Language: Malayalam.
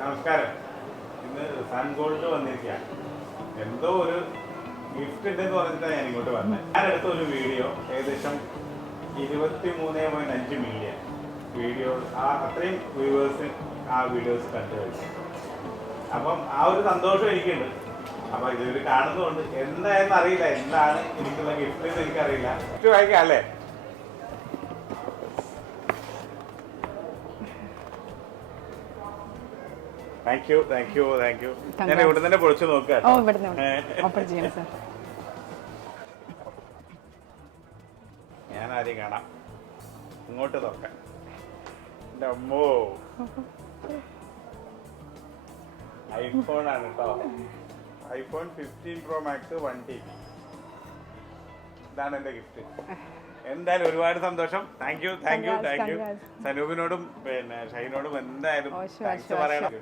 നമസ്കാരം. ഇന്ന് സൺ ഗോൾഡ് വന്നിരിക്കുകയാണ്. എന്തോ ഒരു ഗിഫ്റ്റ് ഉണ്ടെന്ന് പറഞ്ഞിട്ടാണ് ഞാൻ ഇങ്ങോട്ട് വന്നത്. ഞാൻ ഒരു വീഡിയോ ഏകദേശം ഇരുപത്തി മൂന്ന് പോയിന്റ് അഞ്ച് മില്യൺ വീഡിയോ ആ അത്രയും വ്യൂവേഴ്സ് ആ വീഡിയോസ് കണ്ടു കഴിഞ്ഞു. അപ്പം ആ ഒരു സന്തോഷം എനിക്കുണ്ട്. അപ്പൊ ഇതൊരു കാണുന്നതുകൊണ്ട് എന്തായെന്ന് അറിയില്ല. എന്താണ് എനിക്കുള്ള ഗിഫ്റ്റ് എന്ന് എനിക്കറിയില്ല. ഗിഫ്റ്റ് വായിക്കാം അല്ലേ? Thank you thank you thank you ഞാൻ. ഇവിടെ തന്നെ പൊളിച്ചു നോക്കാം ഓ ഇവിടുന്ന് ഓപ്പൺ ചെയ്യണം സാർ ഞാൻ ആദ്യം കാണാം. ഇങ്ങോട്ട് നോക്കാം. എന്റെ അമ്മോ. ഐഫോൺ ആണ് കേട്ടോ. IPhone fifteen pro max one T B. ഇതാണ് എന്റെ ഗിഫ്റ്റ് എന്തായാലും ഒരുപാട് സന്തോഷം. Thank you thank you thank you സനൂപിനോടും പിന്നെ ഷൈനോടും എന്തായാലും താങ്ക്സ് പറയണം